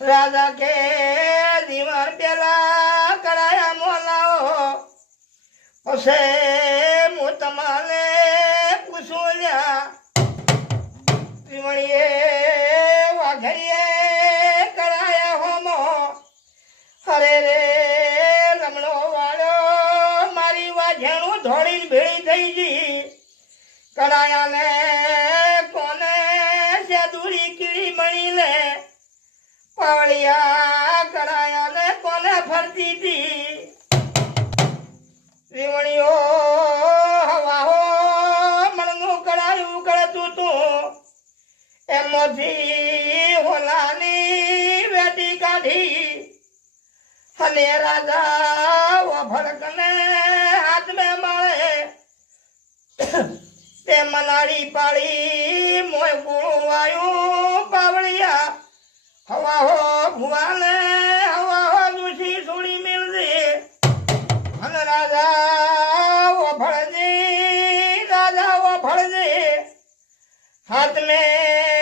राजा के जीवन पेला कराया मोलाओ उसे मुतमाले पुसूल्या त्रिमणिये वाघरिये कराया होमो हरे रे रमणो वालो मारी वाझेणू धोड़ी भेड़ी थई जी कराया ने कोने से दूरी कीड़ी मणी ले पावड़िया कराया ने कोने फरती थी त्रिमणियो हवा हो मणनु करायू करतू तू एमोथी होलानी बेटी काढी हने राजा वो भड़कने हाथ में मारे ते मनाड़ी पाड़ी मोय गुणु आयु पावड़िया हवा हो भुआने हवा हो दूसरी सुड़ी मिल दे हन राजा वो भड़ दे राजा वो भड़ दे हाथ में